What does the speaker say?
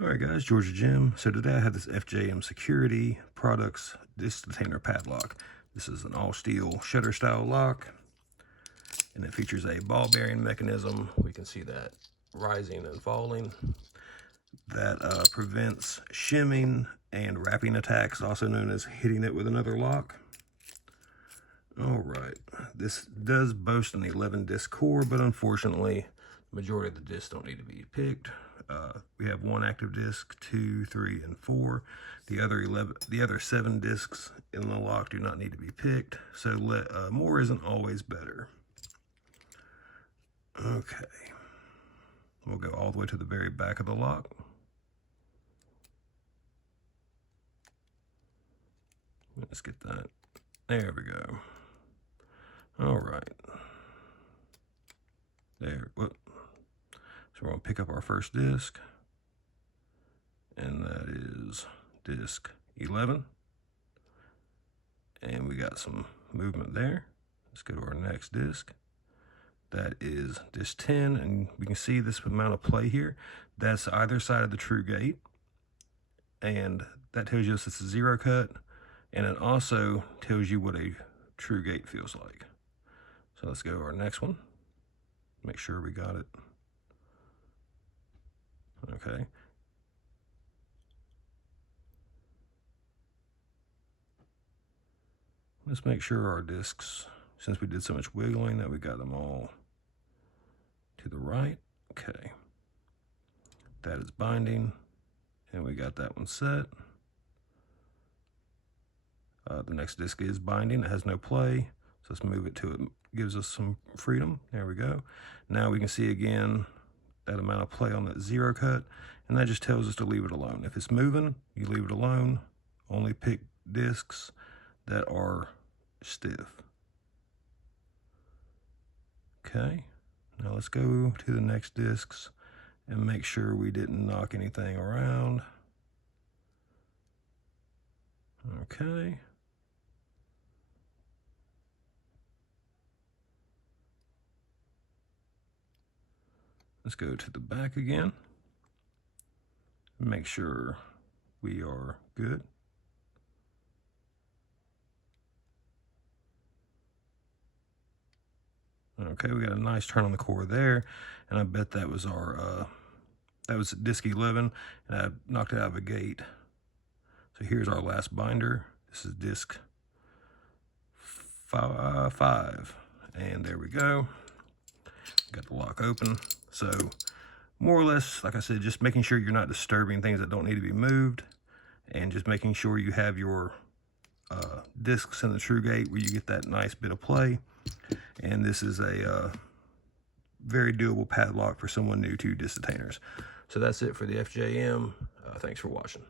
Alright guys, Georgia Jim. So today I have this FJM Security Products disc detainer padlock. This is an all steel shutter style lock, and it features a ball bearing mechanism. We can see that rising and falling. That prevents shimming and wrapping attacks, also known as hitting it with another lock. Alright, this does boast an 11 disc core, but unfortunately the majority of the discs don't need to be picked. We have one active disc, 2, 3, and 4. The other 7 discs in the lock do not need to be picked, so more isn't always better. Okay, we'll go all the way to the very back of the lock. Let's get that. There we go. All right. There. Whoop. So we're going to pick up our first disc, and that is disc 11. And we got some movement there. Let's go to our next disc. That is disc 10, and we can see this amount of play here. That's either side of the true gate, and that tells you it's a zero cut, and it also tells you what a true gate feels like. So let's go to our next one. Make sure we got it. Okay. Let's make sure our discs, since we did so much wiggling, that we got them all to the right. Okay. That is binding, and we got that one set. The next disc is binding. It has no play, so let's move it to it. Gives us some freedom. There we go. Now we can see again that amount of play on that zero cut, and that just tells us to leave it alone. If it's moving, you leave it alone. Only pick discs that are stiff. Okay, now let's go to the next discs and make sure we didn't knock anything around. Okay. Let's go to the back again. Make sure we are good. Okay, we got a nice turn on the core there, and I bet that was our that was disc 11, and I knocked it out of a gate. So here's our last binder. This is disc 5, and there we go. Got the lock open. So more or less, like I said, just making sure you're not disturbing things that don't need to be moved, and just making sure you have your discs in the true gate where you get that nice bit of play. And this is a very doable padlock for someone new to disc detainers. So that's it for the FJM. Thanks for watching.